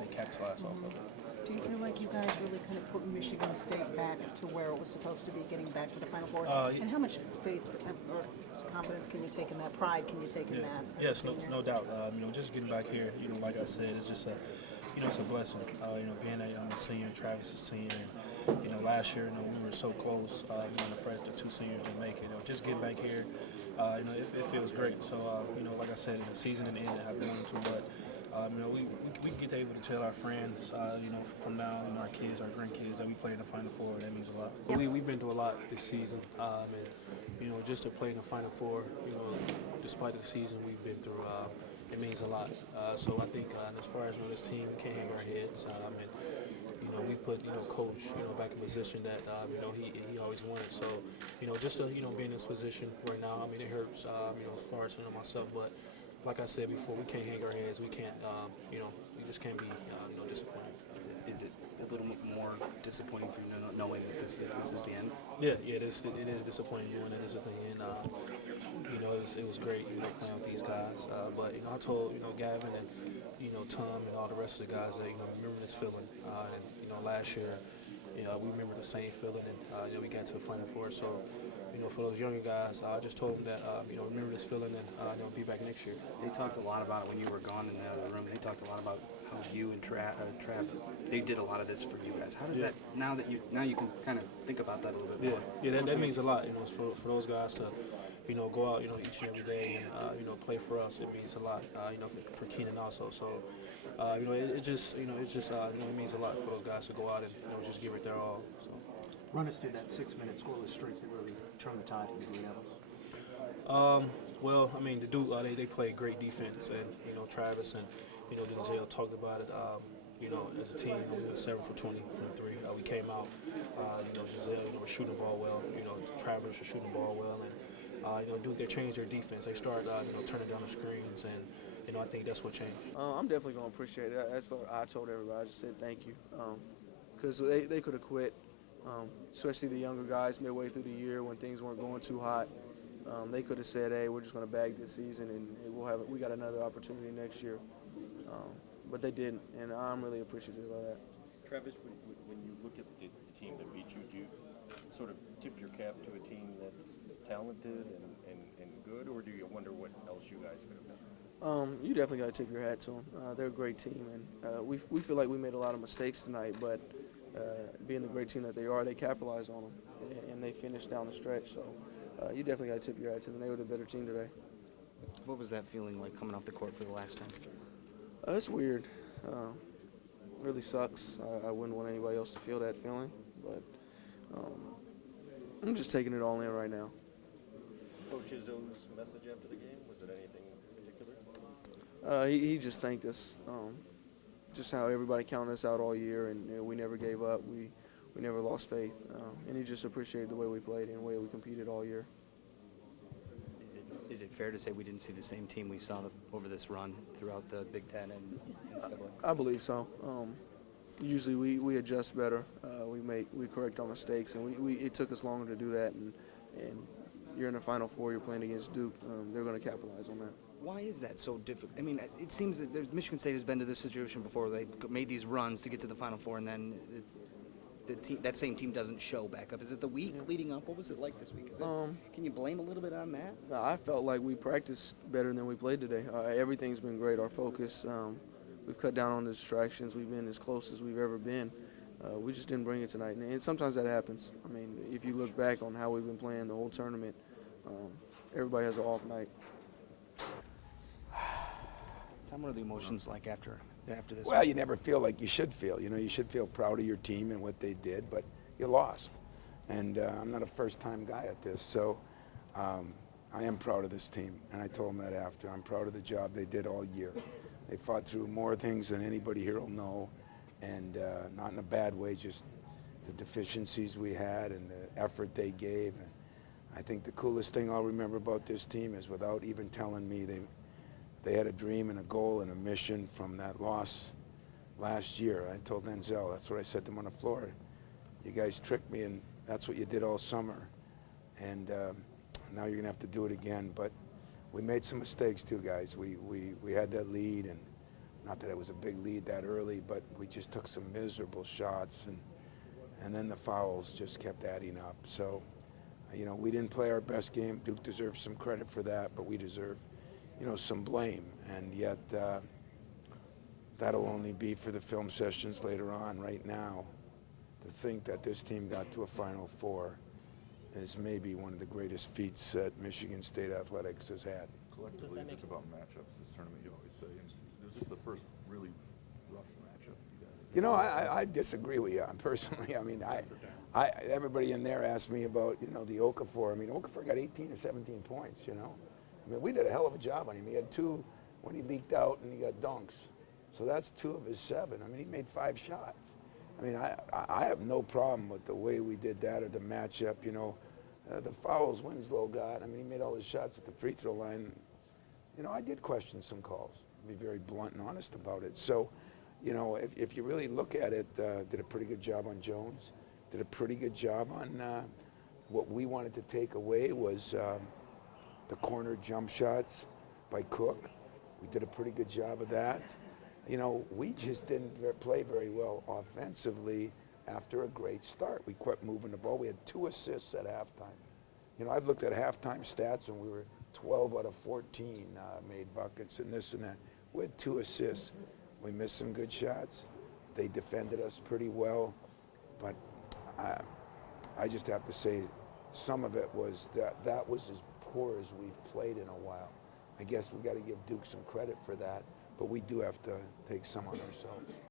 they capitalized off of it. Do you feel like you guys really kind of put Michigan State back to where it was supposed to be, getting back to the Final Four? And how much faith or confidence can you take in that? Pride can you take in that? Yes, no doubt. Just getting back here, like I said, it's just it's a blessing. Being that I'm a senior, Travis is a senior, and last year, we were so close. The 2 seniors didn't make it. Just getting back here, it feels great. So, like I said, the season didn't end. I haven't wanted to, but we get able to tell our friends, from now, our kids, our grandkids, that we play in the Final Four. That means a lot. Yep. We've been through a lot this season, and just to play in the Final Four, despite the season we've been through, it means a lot. So I think, as far as this team, we can't hang our heads. We put coach back in position that he always wanted. So just to be in this position right now, it hurts. As far as myself, but like I said before, we can't hang our heads. We can't, we just can't be disappointed. Is it a little more disappointing for you knowing that this is the end? Yeah, it is disappointing knowing that this is the end. It was great, playing with these guys. But I told Gavin and Tom and all the rest of the guys that remember this feeling. And last year, we remember the same feeling, and we got to the Final Four. So for those younger guys, I just told them that remember this feeling, and be back next year. They talked a lot about it when you were gone in the other room. They talked a lot about how you and Trav, they did a lot of this for you guys. How does that now you can kind of think about that a little bit more? Yeah, that means a lot. For those guys to go out each and every day and play for us. It means a lot. For Keenan also. So it just it means a lot for those guys to go out and just give it their all. So. Run us through that 6-minute scoreless streak that really turned the tide for the Green Devils. Well, the Duke, they play great defense, and Travis and Denzel talked about it. As a team, we went 7 for 20 from 3. We came out, Denzel, was shooting the ball well. Travis was shooting the ball well, and Duke, they changed their defense. They started, turning down the screens, and I think that's what changed. I'm definitely gonna appreciate it. That's what I told everybody. I just said thank you, because they could have quit. Especially the younger guys midway through the year when things weren't going too hot. They could have said, hey, we're just going to bag this season and we got another opportunity next year. But they didn't, and I'm really appreciative of that. Travis, when you look at the team that beat you, do you sort of tip your cap to a team that's talented and good, or do you wonder what else you guys could have done? You definitely got to tip your hat to them. They're a great team, and we feel like we made a lot of mistakes tonight, but being the great team that they are, they capitalized on them, and they finished down the stretch. So you definitely got to tip your hat to them. They were the better team today. What was that feeling like coming off the court for the last time? It's weird. Really sucks. I wouldn't want anybody else to feel that feeling, but I'm just taking it all in right now. Coach Izzo's message after the game, was it anything particular? He just thanked us. Just how everybody counted us out all year, and we never gave up. We never lost faith, and he just appreciated the way we played and the way we competed all year. Is it fair to say we didn't see the same team we saw over this run throughout the Big Ten and I believe so. Usually we adjust better. We correct our mistakes, and it took us longer to do that. And you're in the Final Four. You're playing against Duke. They're going to capitalize on that. Why is that so difficult? It seems that Michigan State has been to this situation before. They made these runs to get to the Final Four, and then that same team doesn't show back up. Is it the week leading up? What was it like this week? Can you blame a little bit on that? I felt like we practiced better than we played today. Everything's been great. Our focus, we've cut down on the distractions. We've been as close as we've ever been. We just didn't bring it tonight, and sometimes that happens. If you look back on how we've been playing the whole tournament, everybody has an off night. What are the emotions like after this? Well, you never feel like you should feel. You should feel proud of your team and what they did, but you lost. And I'm not a first-time guy at this, so I am proud of this team. And I told them that after. I'm proud of the job they did all year. They fought through more things than anybody here will know, and not in a bad way, just the deficiencies we had and the effort they gave. And I think the coolest thing I'll remember about this team is, without even telling me, they had a dream and a goal and a mission from that loss last year. I told Denzel, that's what I said to him on the floor. You guys tricked me, and that's what you did all summer. And now you're going to have to do it again. But we made some mistakes too, guys. We had that lead, and Not that it was a big lead that early, but we just took some miserable shots, and then the fouls just kept adding up. So, you know, we didn't play our best game. Duke deserves some credit for that, but we deserve, you know, some blame. And yet, that'll only be for the film sessions later on. Right now, to think that this team got to a Final Four is maybe one of the greatest feats that Michigan State athletics has had. Collectively, it's about matchups, this tournament, you always say. And was this the first really rough matchup you guys? You know, I disagree with you personally. I mean, everybody in there asked me about, you know, the Okafor. I mean, Okafor got 18 or 17 points, you know. I mean, we did a hell of a job on him. He had 2 when he leaked out, and he got dunks. So that's 2 of his 7. I mean, he made 5 shots. I mean, I have no problem with the way we did that or the matchup, you know. The fouls Winslow got, I mean, he made all his shots at the free throw line. You know, I did question some calls, to be very blunt and honest about it. So, you know, if you really look at it, did a pretty good job on Jones, did a pretty good job on what we wanted to take away was the corner jump shots by Cook. We did a pretty good job of that. You know, we just didn't play very well offensively after a great start. We quit moving the ball. We had 2 assists at halftime. You know, I've looked at halftime stats, and we were 12 out of 14 made buckets and this and that. We had 2 assists. We missed some good shots. They defended us pretty well. But I just have to say some of it was that was as poor as we've played in a while. I guess we got to give Duke some credit for that. But we do have to take some on ourselves.